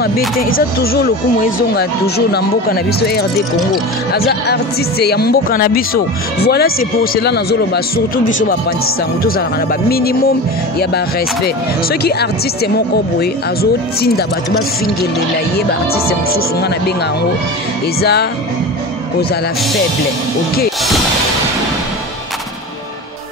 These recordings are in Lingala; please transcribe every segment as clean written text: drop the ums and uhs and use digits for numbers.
mabete eza toujours lokumu ezonga toujours na mboka na biso RD Congo aza artiste ya mboka na biso. Voilà, c'est pour cela nazoloba surtout biso bapantisango tozalaka na ba minimum ya ba respect. Ceux qui artiste moko boye azo tinda bato bafingelela ye ba artiste mosusu nga na benga yango eza kozala faible. OK,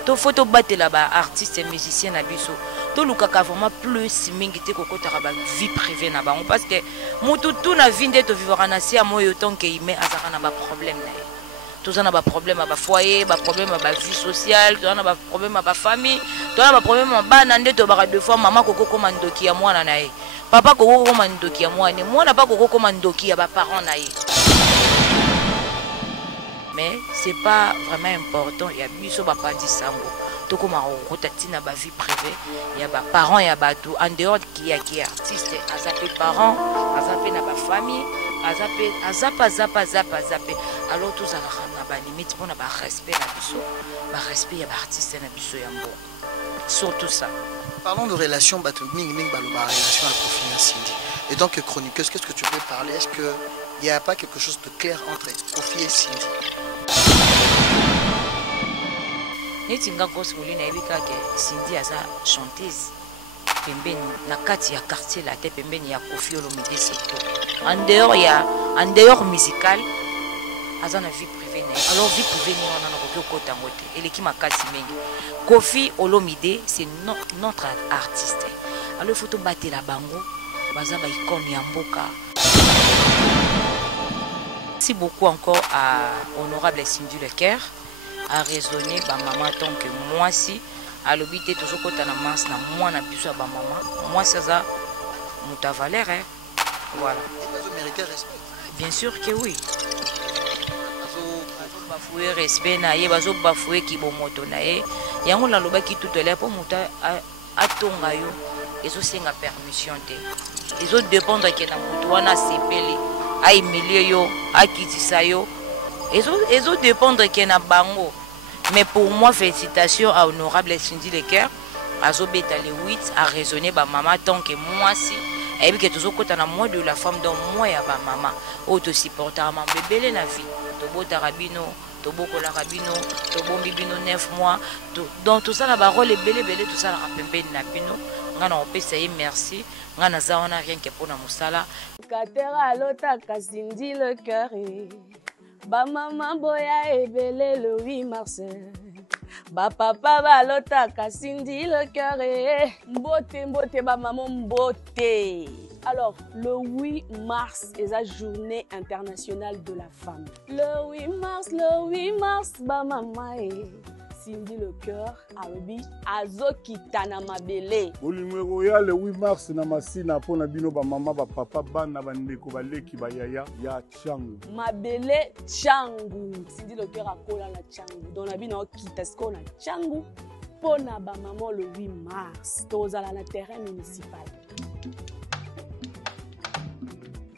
to photo batela ba artiste musicien na biso to lukaka vraiment plus mingi te kokotaka ba vie privée na bango parce que mutu tout na vie nde to vivre na sia moyo tonke ime azaka na ba problème na ye. Tozana ba problème ba foyer, ba problème ba vie sociale, tozana ba problème ba famille, tozana ba problème ba na nde to baka deux fois mama koko koma ndoki ya mwana na ye, papa koko koma ndoki ya mwana pa koko koma ndoki ya ba parents na ye. Mais c'est pas vraiment important. Il y a biso ba pandisango to koma rotatina ba vie privée, il y a ba parents, il y a ba tout en dehors qui est artiste, azape parents, azape na ba famille, azape. Alors tous à la ba limite pour na ba respect na biso, ba respect ya ba artiste na biso yambo. Surtout ça. Parlons de relation bato ming baloba relation à Kofi na Cindy. Et donc chroniqueuse, qu'est-ce que tu peux parler? Est-ce que il n'y a pas quelque chose de clair entre Kofi et Cindy? Netinga grosse moulina ebika ke Cindy aza chanteuse pembeni na kati ya quartier la te pembeni ya Kofi Olomide secteur. En dehors musical aza na vie privée na. Alors vie privée ni on a ko kota ngote eleki makati mengi. Kofi Olomide c'est notre artiste. Alors photo batela bango baza ba icône ya mboka. Merci beaucoup encore à honorable Cindy Lecoeur a raisonné ba maman tant que moi si à l'obité toujours kota na mas na moi na biso ba maman moi ça muta valeur hein. Voilà. Bien sûr que oui. Bazo bafouer respect na ye bazo bafouer ki bomoto na ye yango la loba ki tout à l'heure pour muta atonga yo ezo senga permission te ezo dépendre que na mutu wana sepeli ai milieu yo akitisa yo ezo dépendre que na bango. Mais pour moi félicitations à honorable Cindy Lecoeur azo beta le 8 a raisonner ba maman tant que moi si et bien que toujours quand on a moi de la femme dans moi ya ba maman auto supporter ma bébé na vie to bota rabino to boko la rabino to bombi bino 9 mois dans tout ça la parole belé tout ça la pembe na bino ngana opesa ye merci ngana za wana rien que pour na musala katera lota Cindy Lecoeur ba maman boya ebele le 8 mars ba papa ba lota Cindy Lecoeur mbote ba maman mbote. Alors le 8 mars est la journée internationale de la femme. Le 8 mars ba maman Cindy Lecoeur alobi azokita na mabele. Bolingo ya le 8 mars na masina pona bino ba mama ba papa bana ba ndeko baleki ba yaya ya changu. Mabele changu. Cindy Lecoeur akola la changu. Don na bino kita sko na changu pona ba maman le 8 mars. Tozala na terrain municipal.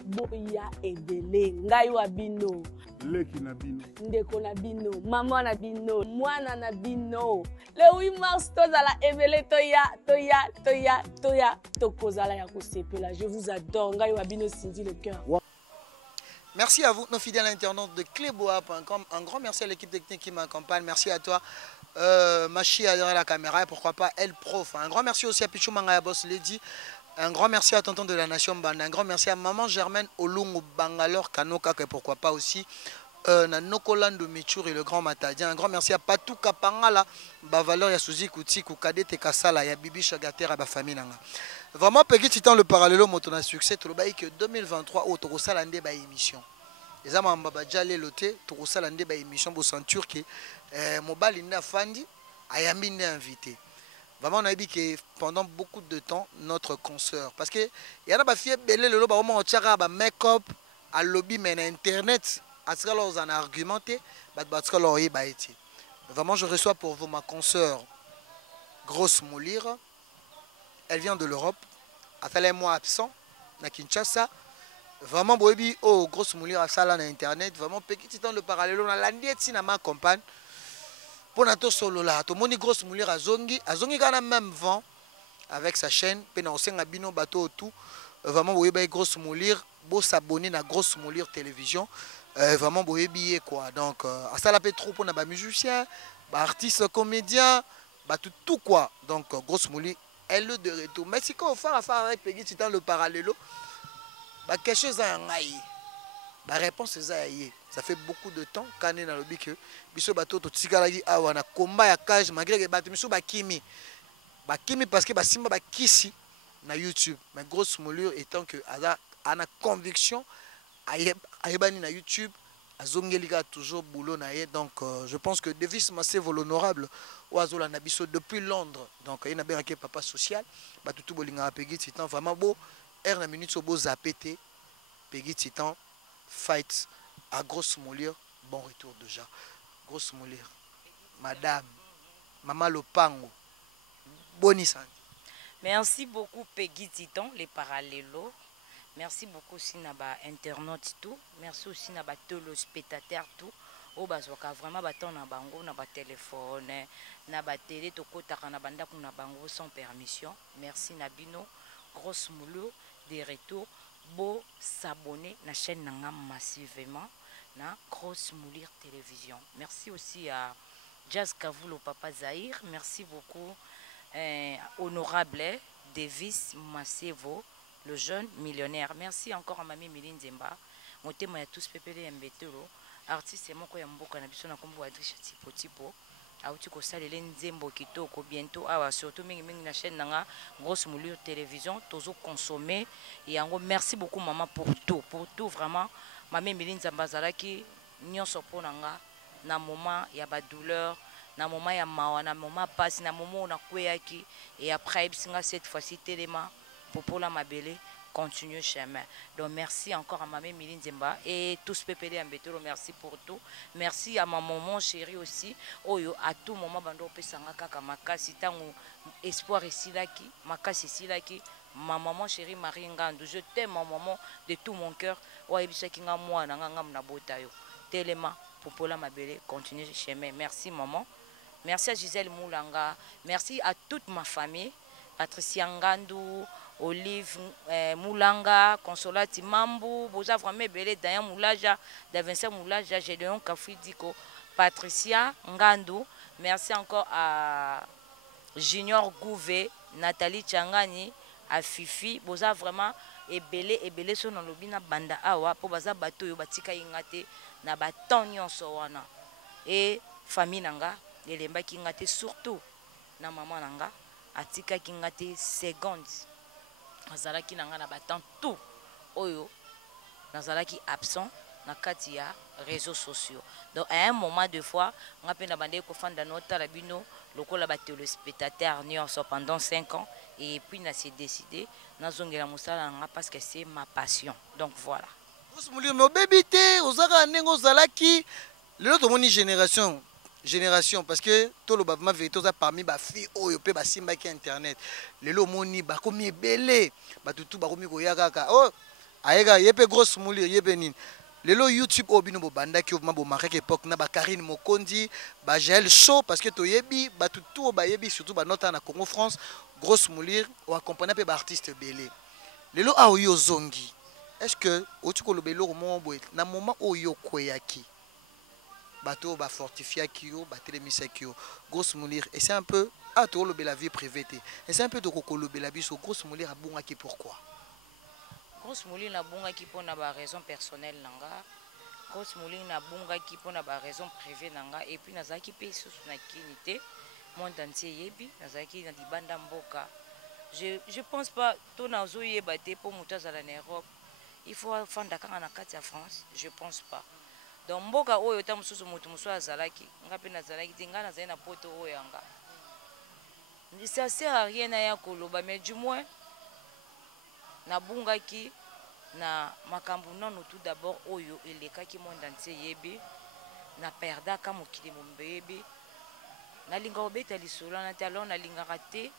Boya ebele ngai wa bino. Leki na bino ndeko na bino maman na bino mwana na bino le 8 mars tozala ebele toya tokozala ya kosepela. Je vous adore ngai wa bino Cindy Lecoeur. Merci à vous nos fidèles internautes de cleboa.com. Un grand merci à l'équipe technique qui m'accompagne. Merci à toi Machi derrière la caméra et pourquoi pas El Prof. Un grand merci aussi à Pichou Mangaya Boss Lady. Un grand merci à Tonton de la Nation Banda. Un grand merci à Maman Germaine Olungu Bangalore Kanoka et pourquoi pas aussi Nokolando Michour et le grand Matadien. Un grand merci à Patou Kapangala Bavalor Yasuzi Kouti Koukade Tekasala ya Bibi Chagatera ba famille nanga. Vraiment petit temps le parallèle moto na succès tout le bail que 2023 au Torosalande ba émission. Les amants baba jale loté Torosalande ba émission bo sentir que mobile na fandi ayambi né invité. Vraiment, on a dit que pendant beaucoup de temps, notre consoeur, parce que il y a des filles belles, le loba au moment où make-up, à lobby, mais internet, à ce qu'on a argumenté, vraiment, je reçois pour vous ma consoeur, Grosse Moulir. Elle vient de l'Europe, à moi absent, à Kinshasa. Vraiment, oh, Grosse Moulir à ça là, internet, vraiment, petit temps le parallèle, on a l'andiet si na ma compagne. Pour notre solo là, tout le monde Grosse Moulir à Zongi quand même vent avec sa chaîne, Pena Osenga Bino bateau tout vraiment boyeba grosse molire beau s'abonner na grosse molire télévision vraiment boyebi quoi donc asala pe trop pour na ba musicien ba artiste comédien ba tout quoi donc grosse molire elle de retour mais si quand on fait affaire avec Peggy Titan le parallèlo ba quelque chose à ngai ba réponse est ça fait beaucoup de temps quand on a lobby que biso bato to tikalaki awa na combat ya cage malgré que bato biso bakimi parce que basimba bakisi na YouTube mais grosse molure étant que ana conviction ayebani na YouTube azongelika toujours boulot na ye donc je pense que Davis Massevo l'honorable oazola na biso depuis Londres donc il na bien que papa social batutu bolinga Peggy Titan vraiment beau na minute so beau zapété Peggy Titan fight à grosse molure bon retour déjà grosse molure madame maman Lopango boni santé. Merci beaucoup Peggy Titan les parallélos. Merci beaucoup aussi na ba internautes tout. Merci aussi na ba téléspectateurs tout. O bazoka vraiment baton na bango na ba téléphone na ba télé to kotaka na banda kuna bango sans permission. Merci Nabino grosse moulou des retours beau s'abonner na chaîne nanga massivement na grosse moulir télévision. Merci aussi à Jazz Kavoulo Papa Zahir. Merci beaucoup honorable Davis Massevo le jeune millionnaire. Merci encore à Mami Miline Zemba. Motema ya tous pepele mbetelo. Artiste moko ya mboka na biso na kombo Adrisha Tipo Tipo. Auti ko salele nzembo kitoko bientôt awa surtout mingi na chaîne nanga grosse moulure télévision tozo consommer et yango merci beaucoup maman pour tout vraiment Mami Miline Zemba zalaki nyonso ponanga na moment ya ba douleur na moment ya mawa na moment passe na moment on a kweyaki et après bisinga cette fois-ci téléma popola mabele continue chemin. Donc merci encore à Mamé Miline Zemba et tous pépélé à Mbetolo, merci pour tout. Merci à ma maman chérie aussi. Oyo à tout moment bando pesanga kaka makasi tango espoir ici là qui makasi ici là qui ma maman chérie Marie Ngandou, je t'aime ma maman de tout mon cœur. Oye bisa kinga moi na ngam na botayo. Téléma popola mabele continue chemin. Merci maman. Merci à Gisèle Moulanga. Merci à toute ma famille. Patricia Ngandou, Olive Moulanga, Consolati Mambu, Boza vraiment belé, Dayan Moulaja, Davincent Moulaja, Gédéon Kafridiko, Patricia Ngandou. Merci encore à Junior Gouvé, Nathalie Changani, à Fifi. Boza vraiment ebele son dans lobina banda awa pour baza bato yo batika ingate na batonyo sowana et famille nanga elemba kingate surtout na maman nanga atika kingate seconde nazalaki nanga na batant tout oyo nazalaki absent na kati ya réseaux sociaux donc à un moment de fois nga pe na bande ko fanda nota la bino lokola ba téléspectateur nyonso pendant 5 ans et puis na s'est décidé nazongela musala nga parce que c'est ma passion donc voilà osumuli mo bébité ozaka nengo zalaki lelo to moni génération parce que tout le bavement vérité oza parmi ba fille oyo pe ba simba ki internet lelo moni ba komi ebele ba tutu ba komi ko yakaka oh ayega yepe grosse muli yepe nini lelo YouTube obino bo banda ki obma bo marque époque na ba Karine Mokondi ba Jaël Show parce que to yebi ba tutu ba yebi surtout ba nota na Congo France grosse muli o accompagner pe ba artiste belé lelo a oyo zongi est-ce que otuko lo belo mo bo na moment oyo kweyaki bateau ba fortifié kio ba télémisa kio grosse moulir et c'est un peu à tout le la vie privée et c'est un peu de kokolo bela biso grosse moulir a bunga ki pourquoi grosse moulir na bunga ki pona ba raison personnelle nanga grosse moulir na bunga ki pona ba raison privée nanga et puis nazaki pe sous na kinité monde entier yebi nazaki na dibanda mboka je pense pas to na zo yeba te pour mutazala na Europe il faut fanda kanga na kati ya France je pense pas donc mboka oyo ta mususu mutu musu azalaki ngape nazalaki tinga nazali na poto oyo yanga ça sert à rien ya koloba mais du moins na bungaki na makambu nono tout d'abord oyo elekaki monde entier yebi na perdaka mokili mombeyebi na linga obeta lisolo na talon na linga raté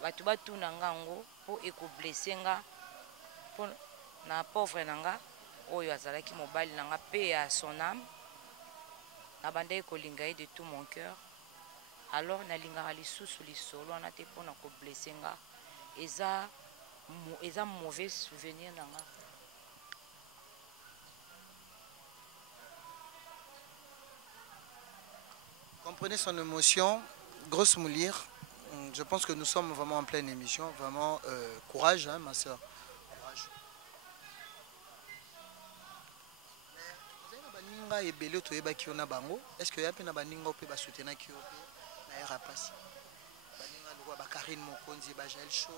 batu batuna ngango po eko blesser nga po na pauvre nanga oyo azalaki mobali nanga pe à son âme na bande kolinga de tout mon cœur alors na linga lisusu lisolo na te pona ko blesser nga eza eza mauvais souvenir nanga. Comprenez son émotion. Grosse Moulire. Je pense que nous sommes vraiment en pleine émission. Vraiment, courage, hein, ma soeur. Courage. Est-ce qu'il y a un baninga qui va soutenir qui na passi baninga lo ba Karine Mokonzi ba Jael Show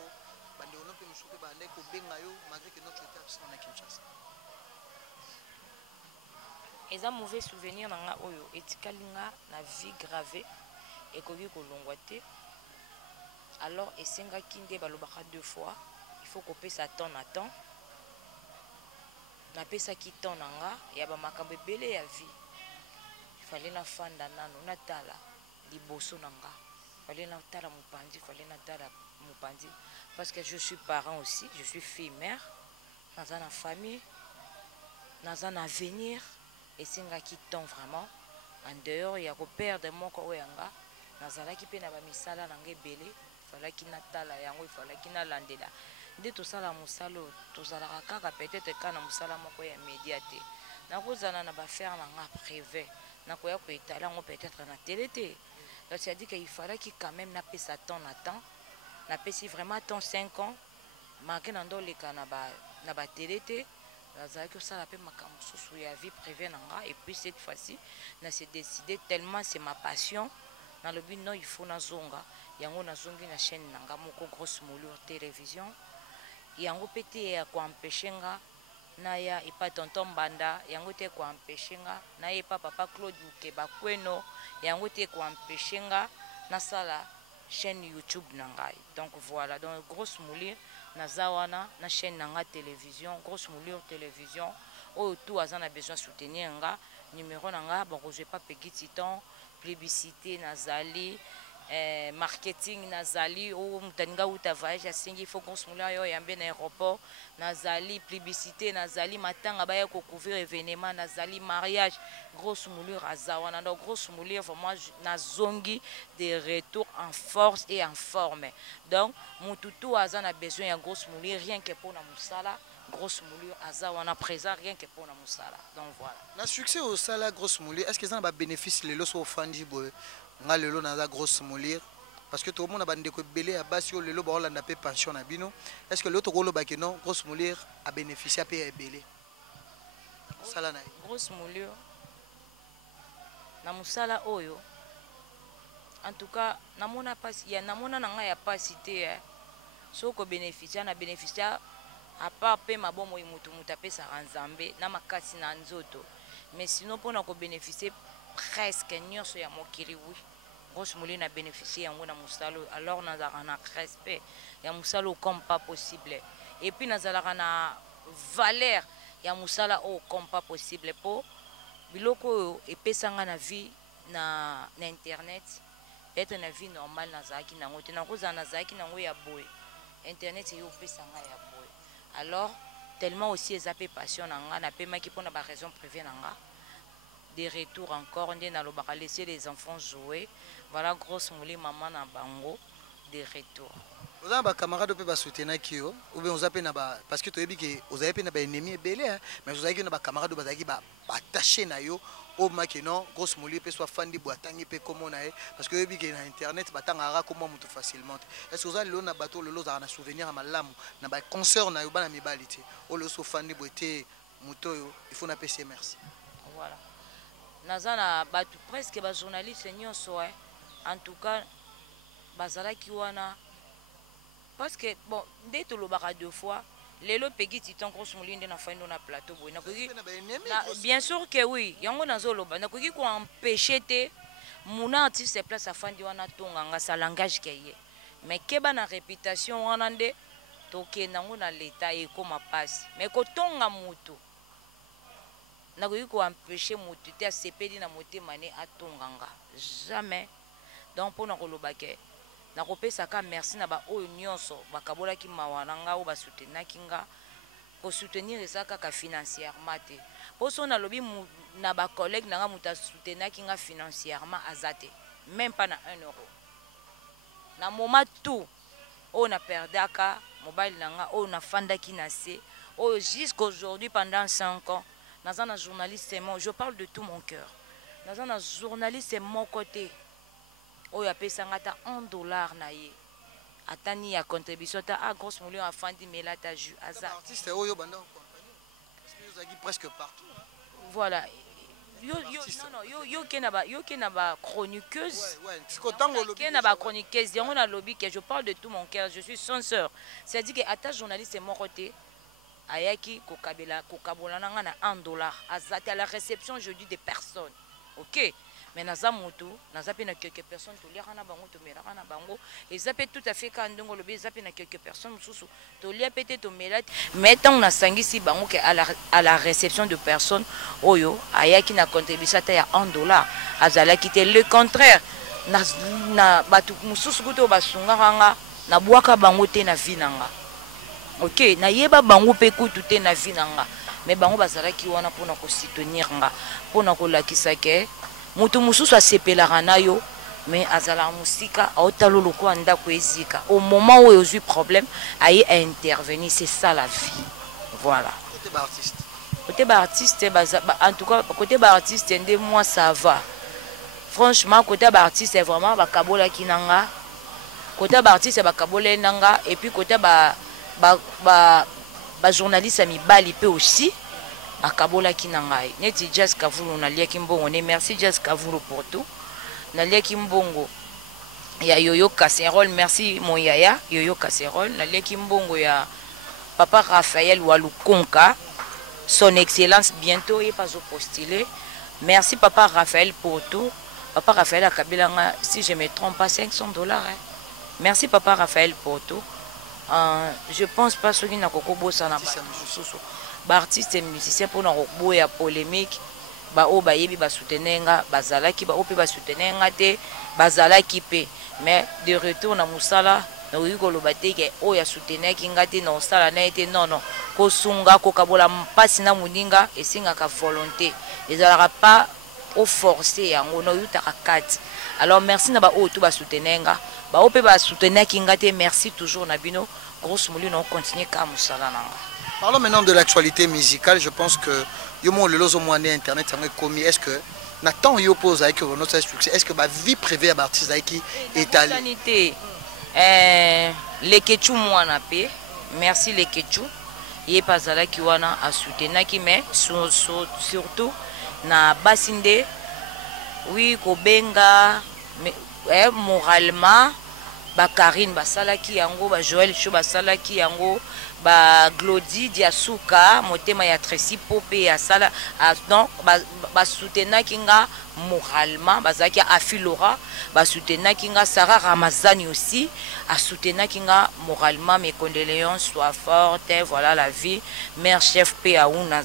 bande ono pe musupe ba ndeko benga yo malgré que notre étape sans na Kinshasa. Eza mauvais souvenir nanga oyo etikalinga na vie gravée ekoki kolongwa te. Alors esengaki nde balobaka 2 fois il faut kopesa temps na temps. Napesaki temps nanga ya bamakambo ebele ya vie. Fallait na fanda nano natala liboso nanga. Fallait na tala mopanzi, fallait na tala mopanzi parce que je suis parent aussi, je suis fille mère. Dans une famille, dans un avenir et sengaki temps vraiment en dehors ya ko perdre moko oyanga nazalaki pe na ba misala nanga ebele falaki natala yango falaki na landela nde tosala musalo tozalaka kaka peut-être kana musala moko ya média te nakozana na ba faire nanga privé nakoya ko etala ngo peut-être na télé te. Donc c'est dit qu'il fallait qu'il quand même n'a pas sa temps na temps n'a pas si vraiment temps 5 ans marqué dans le cas na ba télé te. Que ça la paix ma ya vie privée nanga et puis cette fois-ci na s'est décidé tellement c'est ma passion dans le but non il faut na zonga yango na zongi na chaîne nanga moko Grosse Moulure télévision yango pété ya ko empêcher nga na ya et pas tonton Banda yango te ko empêcher nga na ya papa Claude Mukeba Kweno yango te ko empêcher nga na sala chaîne YouTube nanga. Donc voilà, donc Grosse Moulure nazawana na chaîne nanga télévision Grosse Moulure télévision oh tout azana besoin soutenir nga numéro nanga bon je pas peggy titan publicité nazali marketing nazali ou mutanga uta voyage ya singi faut Grosse Moulure yo yambe na aéroport nazali publicité nazali matanga baya ko couvrir événement nazali mariage Grosse Moulure azawana donc Grosse Moulure vraiment nazongi des retours en force et en forme. Donc mututu azana besoin ya Grosse Moulure rien que pour na musala Grosse Moulure azawana présent rien que pour na musala. Donc voilà. Na succès au sala Grosse Moulure est-ce que ça va bénéfice les lots au fandi boy nga lelo na Grosse Moulure parce que tout le monde a bandé ko belé à bas sur le lo ba Hollande pe pension na bino est-ce que l'autre rolo ba que non Grosse Moulure a bénéficié à payer belé sala na Grosse Moulure na musala oyo en tout cas namona pas ya namona nanga ya pas cité soko bénéficier na bénéficier à part pe mabomo imutu mutapesa nzambe na makasi na nzoto mais sinon pour na ko bénéficier presque nyonso ya mokili oui Grosse Moulure na bénéficier yango na musalo alors nazala na respect ya musalo comme pas possible et puis nazala na valeur ya musala o comme pas possible pour biloko epesanga na vie na internet être na vie normale nazaki nango te nakozala nazaki nango ya boy internet yo pesanga ya boy alors tellement aussi ezapé passion nanga na pemaki pona ba raison privée nanga des retours encore on a lobaka laisser les enfants jouer voilà Grosse Moulure maman na bango des retours. Vous avez des camarades qui soutenir qui ou bien vous avez parce que tu as dit que vous avez des ennemis belé mais vous avez des camarades qui attachés na yo au makino Grosse Moulure peut soit fan de boitangi peut comme on a parce que vous avez dit que internet batanga comment mutu facilement est-ce que vous avez le bateau le loza na souvenir à malamu na ba concert na yo bana mibalité o le so fan de boité muto il faut na PC merci. Voilà. Nazana batu presque ba journaliste nyonso en tout cas bazala ki wana parce que bon dès to lobaka 2 fois lelo pegi titan Grosse Moulure na fando na plateau boy na koki bien sûr que oui yango nazo loba na koki ko empêcher te muna artiste place à fandi wana tonganga sa langage keye mais keba na réputation wana nde toke nango na l'état et comme passe mais ko tonga mutu na koki ko empêcher mutu te sepeli na motema ne atonganga jamais. Donc pour na koloba ke na kopesa ka merci na ba oyo nyonso bakabola ki mawananga ou ba soutenir kinga ko soutenir ça kaka financièrement te poso na lobi na ba collègue na muta soutenir kinga financièrement azate même pas na 1 euro na moment tout on a perdaka mobile nanga o na fanda ki na se o jusqu'aujourd'hui pendant 5 ans naza na journaliste je parle de tout mon cœur naza na journaliste mon côté o ya pesanga ta $1 na ye atani ya contribution ta a grosse million afandi melata ju aza artiste oyo banda compagnie parce que vous avez presque partout hein? Voilà yo kena ba chroniqueuse kena ba chroniqueuse yango na lobby que je parle de tout mon cœur je suis sincère c'est dit que ata journaliste mon côté ayaki kokabola nanga na $1 azata la réception je dis des personnes OK mais naza moto naza pe na quelques personnes to liaka na bango to melaka na bango ezape tout à fait quand ndongo lobi ezape na quelques personnes mususu to lia pete to melati mais tant na sangisi bango que à la réception de personnes oyo ayaki na contribution ta ya $1 azala quitter le contraire na batu mususu kuto basunga nga na bwaka bango te na vinanga OK na yeba bango pe kutu te na vinanga mais bango bazala ki wana pona ko soutenir nga pona ko lakisa ke mutu mususu asepelaka na yo mais azala musika aotalo lokwa ndako ezika au moment où il y a problème aye à intervenir c'est ça la vie voilà côté artiste en tout cas côté artiste ndé moi ça va franchement côté artiste c'est vraiment bakabola kinanga côté artiste bakabola nanga et puis côté ba journaliste mi bali pe aussi akabola kinangai neti Jazz Kavulu nalia kimbongo ne merci Jazz Kavulu pour tout nalia kimbongo ya Yoyo Casserole merci mon yaya Yoyo Casserole nalia kimbongo ya papa Raphaël Walukonka son excellence bientôt il pas au postuler merci papa Raphaël pour tout papa Raphaël akabilanga si je me trompe pas $500 hein. Merci papa Raphaël pour tout je pense pas ce qui n'a pas bossa na artiste et musicien pour na boya polémique ba o ba yebi ba soutenenga bazalaki ba ope ba soutenenga te bazalaki pe mais de retour na musala na uyiko lobateke o ya soutenaki ngate na osala na ete non ko sunga ko kabola mpasi na muninga esinga ka volonté ezalaka pas au forcer yango no yutaka kati alors merci na ba o tout ba soutenenga ba ope ba soutenaki ngate merci toujours na bino grosse mouli on continue comme ça là. Parlons maintenant de l'actualité musicale. Je pense que yomo le lozo moine internet ça commis. Est-ce que Nathan yo pose avec notre succès? Est-ce que ma vie privée à artiste qui est allée les Ketchou moana pe merci les Ketchou yé pas là qui wana a soutenir qui mais surtout na basinde oui ko benga moralement ba Karine basalaki yango ba Joël Chou basalaki yango ba Glody Diasuka motema ya Tracy Popé ya sala donc ba soutenir kinga moralement bazaki Afilora ba soutenir kinga Sarah Ramazani aussi a soutenir kinga moralement mes condoléances soient fortes voilà la vie mère chef P Aruna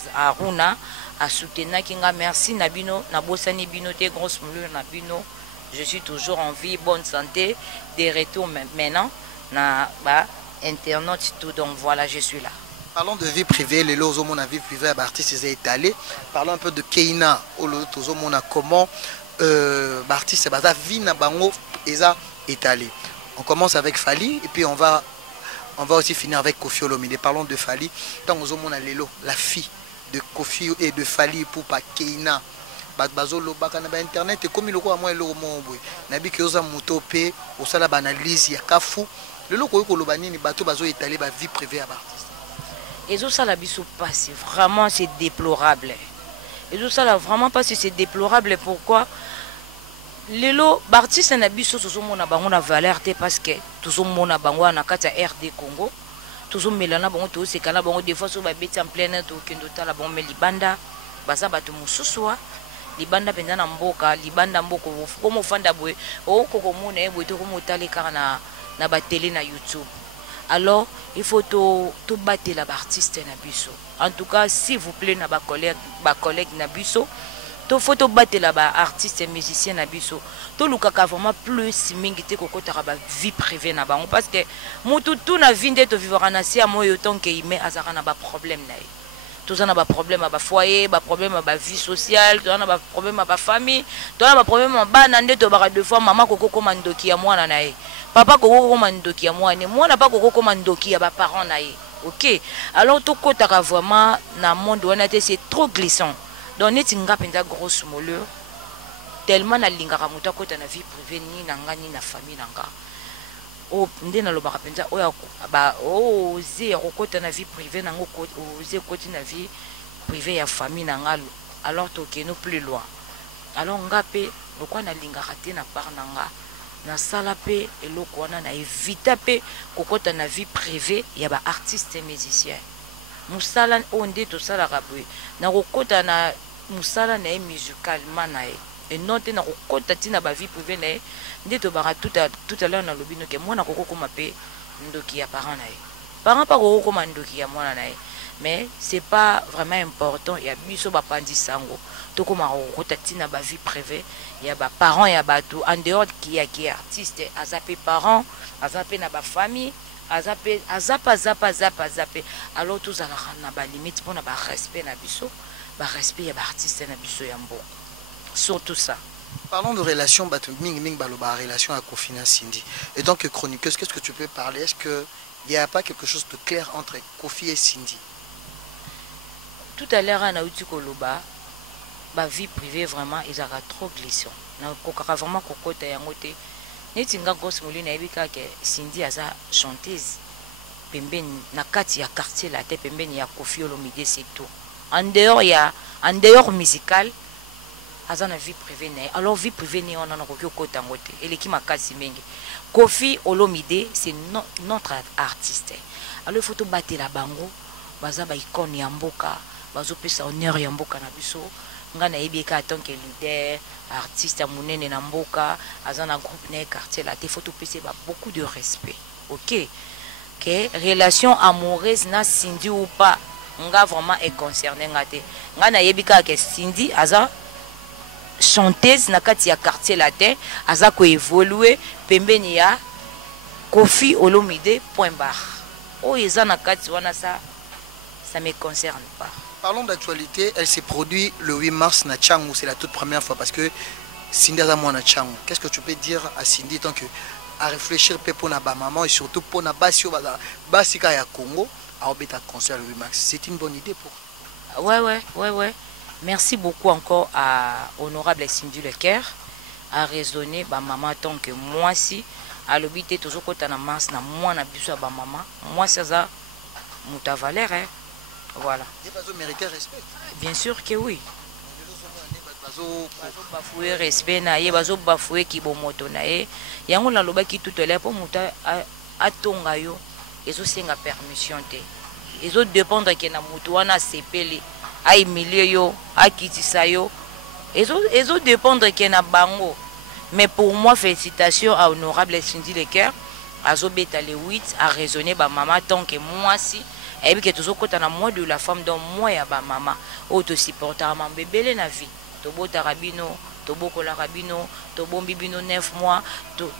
a soutenir kinga merci Nabino nabosani bino te grosse moulure Nabino. Je suis toujours en vie, bonne santé, des retours maintenant, na internet tout, donc voilà, je suis là. Parlons de vie privée, les lots mon vie privée, artiste est étalé. Parlons un peu de Keina, comment artiste baza vie na bango eza étalé. On commence avec Fali et puis on va aussi finir avec Kofi Olomide. Parlons de Fali, tant aux hommes lelo, la fille de Kofi et de Fali pour pas Keina. Bazolo baka na ba internet et comme iloko amwa eloko momboy nabi ke oza moto pe osala ba analyse ya kafu le loko ko loba nini bato bazo étaler ba vie privée à artiste ezo sala biso passé vraiment c'est déplorable ezo sala vraiment parce que c'est déplorable pourquoi lelo artiste na biso tozo mona bango na valeur te parce que tozo mona bango na kata RD Congo tozo melana bango to sekana bango des fois so ba beti en plein to kendo tala bango melibanda baza bato mususwa libanda penza na mboka libanda mboko komo fanda boye o koko mona e boye to komo tali kana na ba télé na YouTube alors il faut to battre la artiste na biso en tout cas s'il vous plaît na ba collègue na biso to faut to battre la artiste et musicien na biso to lukaka vraiment plus mingi te kokota ba vie privée na bango parce que mutu tout na vie nde to vivre na sia moyo tant que il met azaka na ba problème na Tous on a des problèmes à foyer, des problèmes à vie sociale, tous on a des problèmes à famille, tous on a des problèmes à banande to bara deux fois maman koko komandoki ya mwana na ye. Papa koko komandoki ya mwana, mwana pas koko komandoki ya ba parents na ye. OK. Alors tout côté vraiment na monde on a été c'est trop glissant. Donc neti nga penza grosse moleur tellement na lingaka muta kota na vie privée ni na nga ni na famille nanga. Oh ndena lo baka penza oya ba oh oser kokota na vie privée nango oser koti na vie privée ya famille nanga alors to que nous plus loin. Alors nga pe lokwa na lingaka te na par nanga na sala pe eloko wana na éviter pe kokota na vie privée ya ba artiste et musicien. Musala onde to sala kabwe na kokota na musala na musicalement na et non te na kokota tina ba vie privée na nde to bara tout à l'heure na lobino ke mwana koko koma pe ndoki ya parent na parent pas koko koma ndoki ya mwana na mais c'est pas vraiment important ya biso ba pandi sango to koma kokota tina ba vie privée ya ba parents ya ba tout en dehors qui artiste azape parents azape na ba famille azape alors tous ala na ba limite pour na ba respect na biso ba respect ya ba artiste na biso ya mbo surtout ça. Parlons de relation, relation à Kofina Cindy. Et donc, chroniqueuse, qu'est-ce que tu peux parler? Est-ce qu'il n'y a pas quelque chose de clair entre Kofi et Cindy? Tout à l'heure, on a eu Koloba, ma vie privée vraiment, ils ont trop glissant. On a vraiment cocoté à côté. Ni tinga grosse mouline ebika que Cindy a sa chanteuse. Pembeni na kati ya quartier la te pembeni ya Kofi Olomide c'est tout. En dehors musical. Azana vie privée né alors vie privée né on en a kokyo kota ngote eleki makasi mengi Kofi Olomide c'est notre artiste alors il faut to battre la bango baza ba icône ya mboka bazo pesa honneur ya mboka na biso nga na yebika tant que leader artiste munene na mboka azana groupe né quartier la te faut to pesa ba beaucoup de respect. OK que relation amoureuse na Cindy ou pas nga vraiment est concerné ngate nga na yebika que Cindy aza chanteuse na kati ya quartier latin aza ko évoluer pembeni ya Kofi Olomide point barre. Oh eza na kati wana ça me concerne pas. Parlons d'actualité, elle s'est produite le 8 mars na Tchangou, c'est la toute première fois parce que Cindy a moi na Tchangou. Qu'est-ce que tu peux dire à Cindy tant que à réfléchir pour na ba maman et surtout pour na basio basika ya Congo à obéta concert le 8 mars. C'est une bonne idée pour. Ouais. Merci beaucoup encore à Honorable Cindy Lecaire à raisonner ba maman tant que moi si à l'obité toujours quand on a masse na moi na biso ba maman moi c'est ça muta valeur hein voilà. Et bazo mériter respect. Bien sûr que oui. Bazo bafouer respect na ye bazo bafouer ki bomoto na ye yango la loba ki tout là pour muta atonga yo ezo senga permission te ezo dépendre que na mutu wana sepeli ay milieu yo akitisa yo ezo dépendre que na bango mais pour moi félicitations à Honorable Cindy Lecaire azo beta le 8 à raisonner ba maman tant que moi si et que toujours kota na moi de la femme donc moi ya ba maman auto supporter ma bébé na vie to bota rabino to bokola rabino to bombi bino 9 mois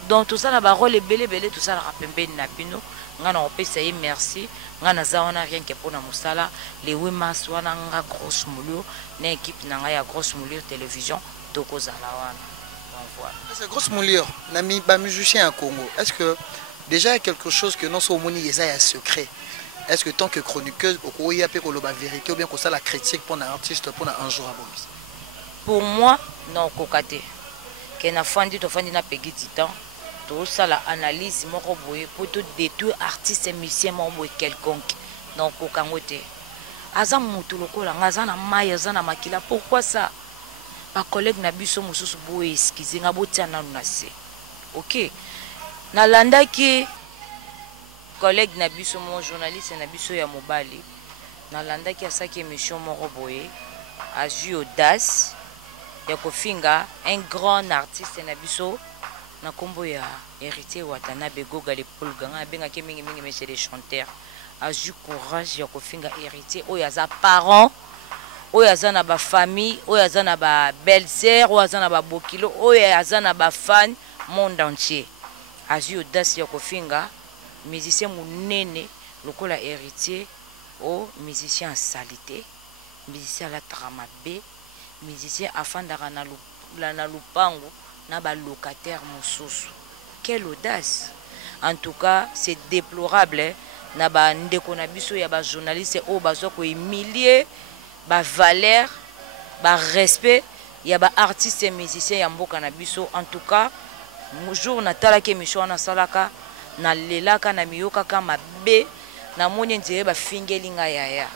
donc tout ça na ba rôle belé tout ça la pembeni na bino ngana opesa ye merci ngana za wana rien que pour na musala le 8 mars wana nga grosse moulure na équipe na nga ya grosse moulure télévision toko zala wana voilà. C'est grosse moulure na mi ba musicien à Congo. Est-ce que déjà il y a quelque chose que non so moni yeza ya secret? Est-ce que tant que chroniqueuse au koya pe ko loba vérité ou bien ko ça la critique pour un artiste pour un jour à Bomis? Pour moi non kokate que na fandi to fandi na pegi titan tout ça la analyse moko boye pour tout détruire artiste et musicien moko quelconque donc kokangote aza mutu lokola ngaza na mai aza na makila pourquoi ça ba collègue na biso mususu boye excuse nga botia na nase. OK na landaki collègue na biso mon journaliste na biso ya mobali na landaki asaki émission moko boye azu audace ya kofinga un grand artiste na biso na kombo ya héritier Watanabe Goga le Paul Ganga benga ke mingi monsieur les chanteurs azu courage ya kofinga héritier oyaza parents oyaza na ba famille oyaza na ba belle-sœur oyaza na ba bokilo oyaza na ba fan monde entier azu audace ya kofinga musicien munene lokola héritier au musicien en salité musicien alataka mabe, musicien afandaka na lupango na ba locataire mosusu. Quelle audace! En tout cas, c'est déplorable. Na ba ndeko na biso ya ba journaliste o bazo ko humilier ba valeur, ba respect ya ba artiste et musicien ya mboka na biso. En tout cas, jour na talaki émission na salaka na lelaka na miyoka kama mabe na moni ndire ba fingelinga yaya.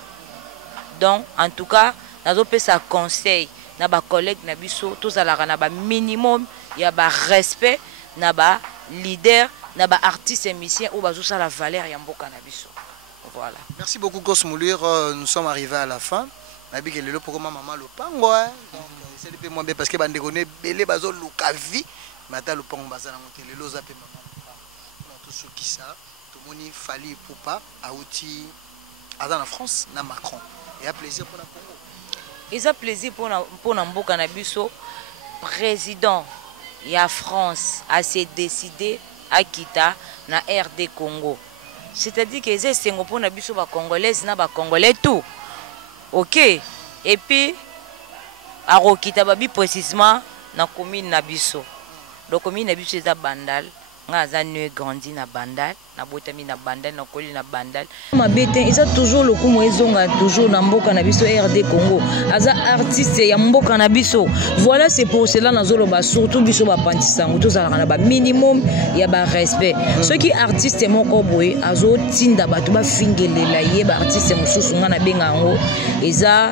Donc en tout cas, nazo pesa conseil na ba collègue na biso tozalaka na ba minimum ya ba respect na ba leader na ba artiste et musicien ou bazo la valeur ya mboka na biso. Voilà. Merci beaucoup Cos Moulure, nous sommes arrivés à la fin. Nabi ke lelo poko maman lo pango donc c'est peu moins bien parce que bande connaît belé bazo luka vie mata lo pango bazana monter lelo zape maman. On tout ce qui ça tout moni fali poupa auti en France na Macron. Et à plaisir pour la Congo. Et ça plaisir pour na mboka na biso président ya France a se décidé à quitter na RD Congo. C'est-à-dire que c'est sengo pour na biso ba congolais na ba congolais tout. OK. Et puis a rokita babi précisément na commune na biso. Donc commune na biso c'est Bandal. Nga ne grandi na Bandal, na botami na Bandal, na koli na Bandal. Ma bête, ils ont toujours le coup moizonga toujours na mboka na biso RD Congo. Aza artiste ya mboka na biso. Voilà c'est pour cela na zoloba surtout biso ba pantisango tous na ba minimum ya ba respect. Ceux qui artiste moko boy azo tinda bato ba fingelela ye ba artiste mosusu nga na bengango eza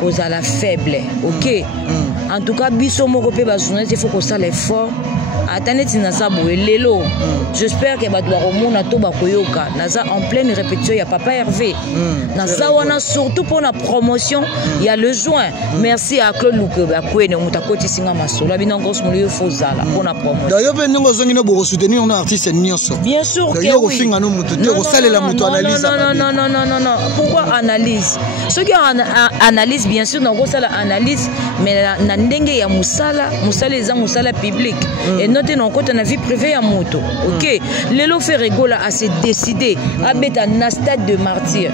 cause la faible. OK. En tout cas biso moko pe ba journaliste il faut qu'on ça l'effort. Attendez naza boye lelo. J'espère que bato ba komona to ba koyoka. Naza en pleine répétition ya Papa Hervé. Naza wana surtout pour la promotion, il y a le juin. Merci à Claude Luke ba kwene muta koti singa masola bino Cos Moulure fozala pour la promotion. D'ailleurs ben ngo zongi no bo soutenir on artiste nyonso. Bien sûr que oui. Finga no mutu te ko salela mutu analyse. Non. Pourquoi analyse? Ceux qui analyse bien sûr na ko sala analyse mais na ndenge ya musala eza musala public. Et noter non côté na vie privée à moto. OK. Lelo fait rigola à se décider à mettre un stade de martyr.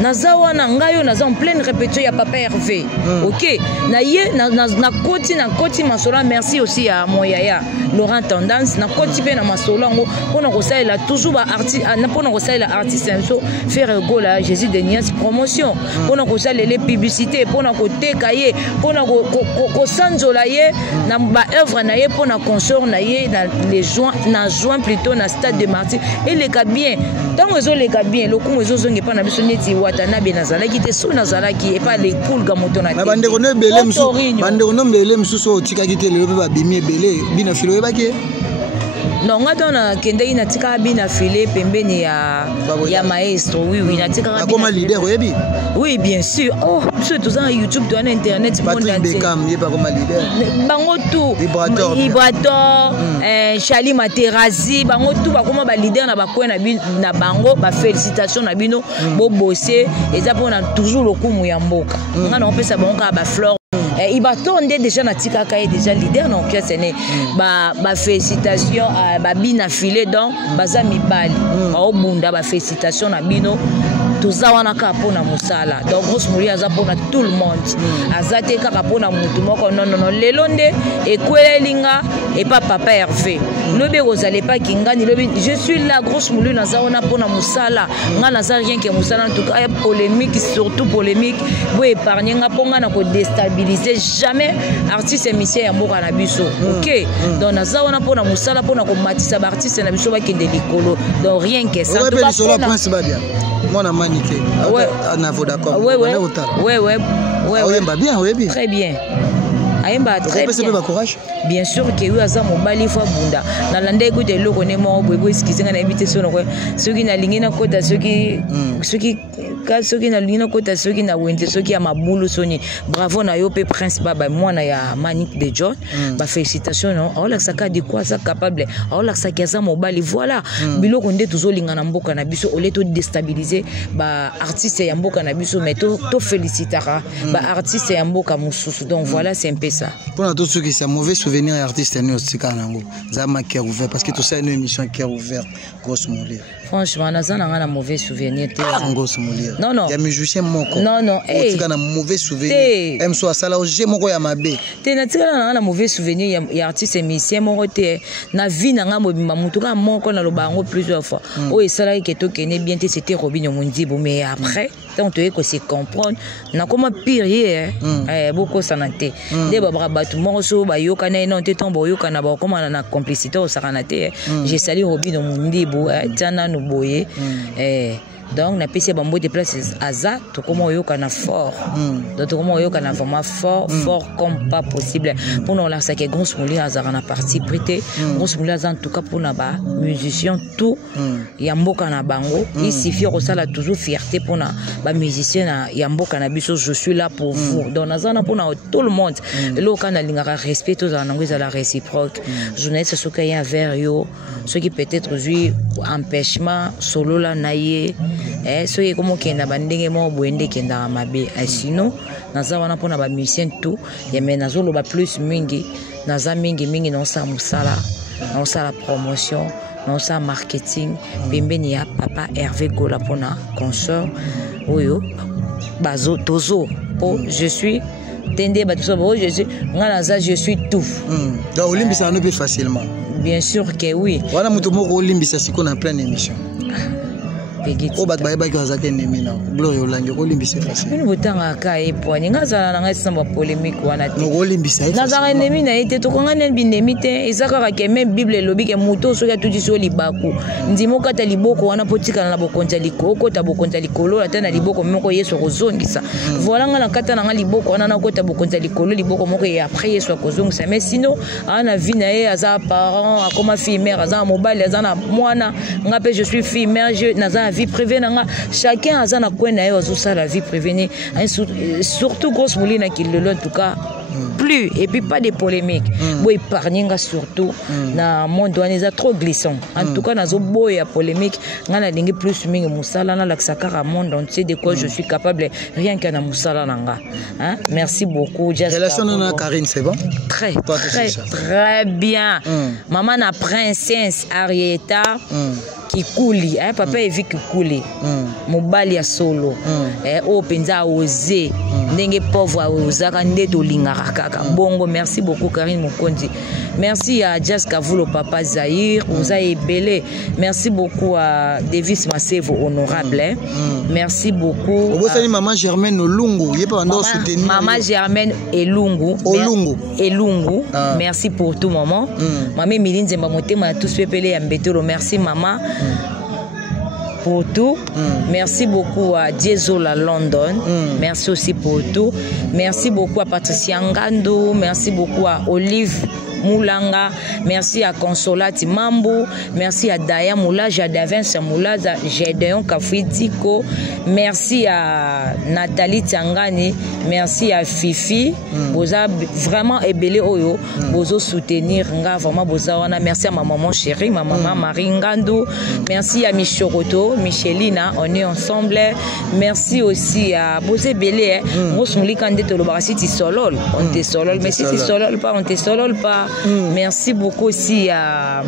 Nazawa na ngayo naza en pleine répétition ya Papa Hervé. OK. Na ye na koti masola merci aussi à Moyaya Laurent Tendance na koti pe na masola ngo pona ko salela toujours ba artiste na pona ko salela artiste so faire rigola Jésus de Nias promotion pona ko salela publicité pona ko tekaye pona ko sanzola ye na ba œuvre na ye pona consort na ye na les juin plutôt na stade de martyr et les cas bien tant ezo les cas bien lokumu ezo zonge pa na biso neti watanabe nazalaki te so nazalaki et pas les cool ga moto na te bande ko no belé msusu otikaki te lelo ba bimi belé bina filo ebake. Non, on a kendei na tika bina filé pembeni ya maestro. Oui, na tika comme leader oui, bien sûr. Oh, monsieur tous en YouTube, tu as internet monde entier. Beckham, il est pas comme leader. Bango tout. Vibrator, Charlie Materazzi, bango tout ba comme ba leader na ba ko na bango, ba félicitations na bino, bo bosser et ça pour na toujours le coup muyamboka. On peut ça bango ba fleur. Il va tourner déjà na tika kaye déjà leader non que c'est né ba félicitations ba bina filé donc baza mibali ba obunda ba félicitations na bino tozawana ka pona musala donc Cos Moulure aza pona tout le monde azate kaka pona mutu moko non lelo nde ekwelelinga et pas Papa Hervé lobe kozale pas kingani lobe je suis là Cos Moulure nazawana pona musala nga naza rien que musala en tout cas polémique surtout polémique bo épargner nga ponga na ko déstabiliser jamais artiste et musicien ya mboka na biso. OK. Donc nazawana pona musala pona ko matisa ba artiste na biso ba kende likolo donc rien que ça. Ouais, mais sur la prince Badia. Moi na maniqué. Ouais. On a d'accord. Ouais. Bien, oui bien. Très bien. Aïmba très bien. Courage. Bien sûr que oui aza mobali fois bunda. Na landa écoute le connaît mo bobo skizinga na habité sono ko. Soki na lingina kota soki na lingina kota soki na wente soki ya mabulu soni. Bravo na yo pe prince baba mwana ya Manique de John. Ba félicitations non. Ola saka de quoi ça capable. Ola saka za mobali voilà. Biloko nde toujours linga na mboka na biso ole to déstabiliser ba artiste ya mboka na biso mais to félicitera ba artiste ya mboka mususu. Donc voilà c'est un peu ça. Pour tous ceux qui sont mauvais souvenirs artistes nous aussi kanango. Zama cœur ouvert parce que tout ça une émission cœur ouvert Cos Moulure. franchement naza na nga na mauvais souvenir te. Grosse Moulir. Non non. Ya musicien moko. Non non. Tu as un mauvais souvenir. Même soit ça là j'ai moko ya mabe. Te na tika na nga na mauvais souvenir ya artiste musicien moko te. Na vie na nga mobimba mutuka moko na lobango plusieurs fois. Oh et ça là qui to kene bien te c'était Robin Mondibo mais après tant tu que se comprendre na comment pire beaucoup ça na te. De babra batu moko so ba yoka na non te tombo yoka na ba comment na complicité au saranate. J'ai salué Robin Mondibo tana no boye donc na pesi bambo de place aza to comment yoka na fort donc to comment yoka na vraiment fort comme pas possible pour nous là ça que Grosse Moulir aza na partie prêté Grosse Moulir aza en tout cas pour na ba musicien tout ya mboka na bango il suffit que ça la toujours fierté pour na ba musicien ya mboka na biso je suis là pour vous donc naza na pour na tout le monde le kana lingaka respect tous en anglais à la réciproque journaliste ce qu'il y a vers yo ce qui peut-être lui empêchement solo la naie so ye komo kenda bandenge mo boende kenda mabe sinon naza wana pona ba musicien tout ya mais nazolo ba plus mingi naza mingi non sa musala non sa la promotion non sa marketing pembeni ya papa Hervé Gola pona consort oyo bazo tozo po je suis tende ba tozo je suis ngana je suis tout donc olimbisa no peut facilement bien sûr que oui wana muto moko olimbisa siko na pleine émission o bat baye baye kazake nemina gloire olange ko limbisa facile ni botanga ka eponi ngazala nga samba polémique wana te ko limbisa nazaka nemina ete to konga ne binemite ezaka ke même bible lobi ke muto so ya tuti so libaku ndimo kata liboko wana potika na bokonza likoko ta bokonza likolo ata na liboko moko yeso kozongisa voilà nga na kata na nga liboko wana na kota bokonza likolo liboko moko ya après yeso kozongisa mais sinon ana vie na ye aza parent akoma fille mère aza mobile aza na mwana nga pe je suis fille mère je naza vie privée nanga chacun a na coin na yo ça la vie privée surtout Grosse Moulir na kilolo en tout cas plus et puis pas de polémiques bo épargner surtout na monde wana trop glissant en tout cas nazo boya polémique ngana lingi plus mingi musala na laksaka monde entier de quoi je suis capable rien qu'à na musala nanga hein merci beaucoup just relation na Karine c'est bon très très bien maman na princesse Arieta Kikuli papa evi Kikuli mobali ya solo o penza osé ndenge pauvre ozaka ndeto lingaka kaka bongo merci beaucoup Karine Mokonzi merci à Jazz Kavulo papa Zahir vous avez belé merci beaucoup à Davis Masevo honorable merci beaucoup obosani maman Germaine Olungu yepa ndo soutenir maman Germaine Elungu merci pour tout maman maman Milinze Mbamotema tous pepele ya mbetolo merci maman pour tout. Merci beaucoup à Diezola London. Merci aussi pour tout. Merci beaucoup à Patricia Ngando. Merci beaucoup à Olive Moulanga, merci à Consolati Mambo, merci à Daya Moulaja, Davens Moulaza, Gédéon Kafritiko, merci à Nathalie Tiangani, merci à Fifi, vous avez vraiment ébélé Oyo, vous soutenir, vraiment Bozawana, merci à ma maman chérie, ma maman Marie Ngando, merci à Michoroto, Michelina, on est ensemble, merci aussi à Bozé Belé, Grosse Moulir Kandé Tolobarasi Tissolol, on te solol, mais si Tissolol pas, on te solol pas. Merci beaucoup aussi à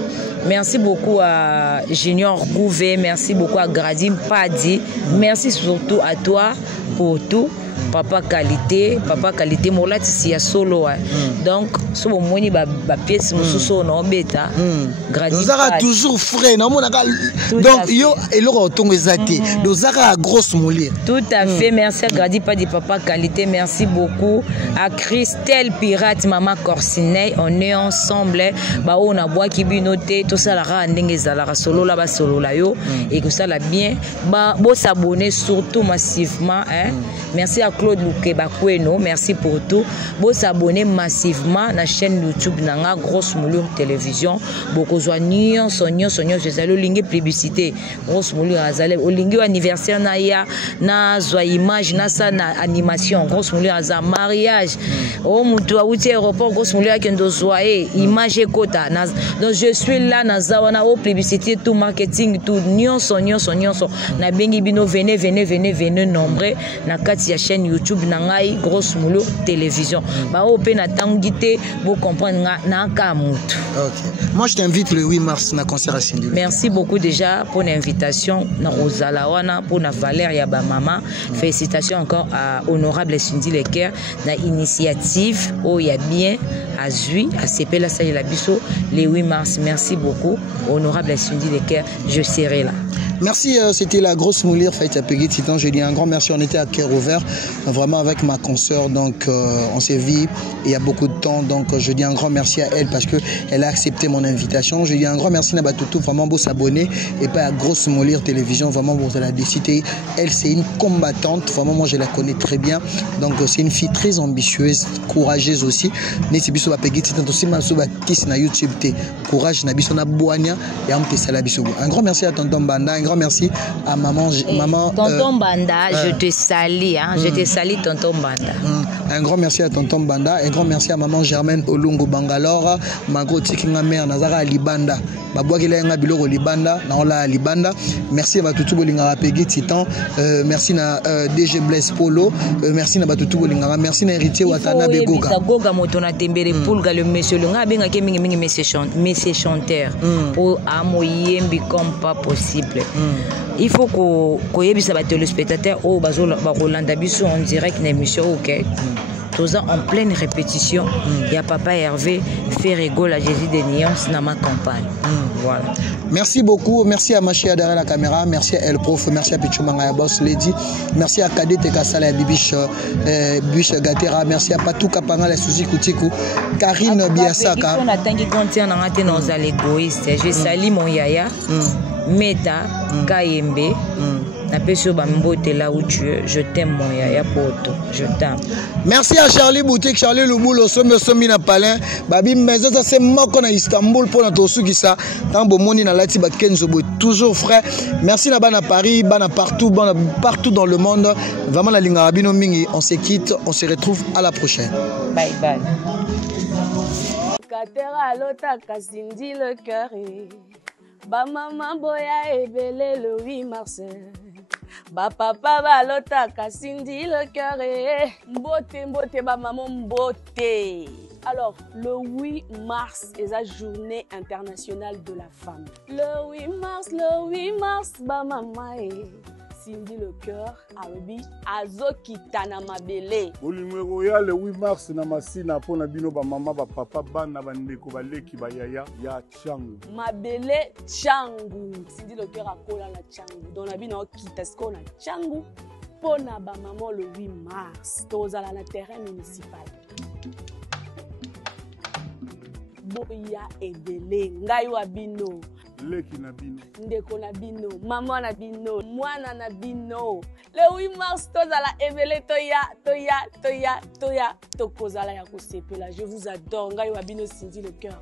Junior Gouvet, merci beaucoup à Gradim Padi, merci surtout à toi pour tout. Papa qualité molati si ya solo donc so moni ba pièce mususo no beta Gradim Dozaka toujours frais na mona donc yo eloko tongo ezate Dozaka Grosse Moulir tout à fait merci à Gradim Padi papa qualité merci beaucoup à Christelle Pirate maman Corsinei on est ensemble ba on a bois ki binoté tout ça la ndenge zala solo la ba solo la yo et que ça la bien ba bo s'abonner surtout massivement merci à Claude Lukebakweno, merci pour tout. Vous s'abonnez massivement à la chaîne YouTube Nanga Grosse Moulir Télévision. Beaucoup de sonyo, je allé linguer publicité. Grosse Moulir Azale, au linguer anniversaire na ya na zwa image na sa na animation. Grosse Moulir Azale mariage. Oh mutu auti aéroport Grosse Moulir kendo zoaé image kota. Donc je suis là na zawana au publicité tout marketing tout nyonso. Na bengi bino venez nombreux na kati ya chaîne YouTube na ngai Grosse Moulure Télévision. Ba o pe na tangi te vous comprendre na ka mutu. OK. Moi je t'invite le 8 mars na concert à Cindy. Merci beaucoup déjà pour l'invitation na Rosala wana pour na Valère ya ba maman. Félicitations encore à honorable Cindy Leker na initiative o ya bien à Zui à CP la salle la biso le 8 mars. Merci beaucoup honorable Cindy Leker, je serai là. Merci, c'était la Grosse Moulure fête à Peggy Titan. Je dis un grand merci. On était à cœur ouvert, vraiment avec ma consoeur. Donc, on s'est vu il y a beaucoup de temps. Donc, je dis un grand merci à elle parce qu'elle a accepté mon invitation. Je dis un grand merci à Nabatoutou, vraiment pour s'abonner et pas à Grosse Moulure Télévision, vraiment pour la décider. Elle, c'est une combattante. Vraiment, moi, je la connais très bien. Donc, c'est une fille très ambitieuse, courageuse aussi. Nesibiso ba Peggy Titan aussi, maso ba kiss na YouTube te. Courage na biso na boania et am te sala biso. Un grand merci à tonton Banda. Un grand merci à maman. Tonton Banda, je te salue. Hein, je te salue, tonton Banda. Un grand merci à tonton Banda. Un grand merci à maman Germaine Olungo Bangalore. Mago Tikinga mère Nazara Libanda. Babouakela nga biloko Libanda. Naola Libanda. Merci à Batutu Bolinga Peggy Titan. Merci à DG Blaise Polo. Merci à Batutu Bolinga. Merci à Héritier Watanabe Goga. Goga Motona Tembere Poulga le monsieur le nga benga kemingi mingi monsieur chanteur. Pour amoyembi comme pas possible. Il faut qu'on yebisa ba téléspectateurs au bazo ba Rolanda biso en direct na émission OK. Tous en pleine répétition. Il y a papa Hervé fait rigoler à Jésus de Nuances dans ma campagne. Voilà. Merci beaucoup. Merci à Machia derrière la caméra. Merci à El Prof. Merci à Pichumanga Boss Lady. Merci à Kadet Kasala Bibiche Gatera. Merci à Patou Kapanga la Suzy Koutikou. Karine Biasaka. On attend qu'il contient dans les égoïstes. Je salue mon yaya. Meta Kayembe. Là où tu es, je t'aime mon yaya poto, je t'aime. Merci à Charlie Boutique, Charlie Louboulo, Somme na Palin, Babi Maison, ça c'est moi qu'on a Istanbul pour notre Sukisa, dans Bomoni na Lati Bakenzo, toujours frais. Merci là-bas à Paris, partout dans le monde. Vraiment la ligne Arabino Mingi, on se quitte, on se retrouve à la prochaine. Bye bye. Katera lota kasindi le cœur. Ba maman boya ebele le 8 mars. Ba papa balota kasindi le cœur. Mbote mbote ba maman mbote. Alors, le 8 mars est la journée internationale de la femme. Le 8 mars, ba maman Cindy le cœur, Arobi, Azokitana Mabele. Olimwero ya le 8 mars na masina pona bino ba mama ba papa bana bandeko baleki ba yaya ya Changu. Mabele Changu. Cindy le cœur akola la Changu. Don na bino kita sko na Changu pona ba maman le 8 mars. Tozala na terrain municipal. Boya ebele ngai wa bino. Leki na bino. Ndeko na bino, maman na bino, mwana na bino. Le 8 mars, tozala ebele toya, tokozala ya kosepela. Je vous adore. Ngai wa bino Cindy le cœur.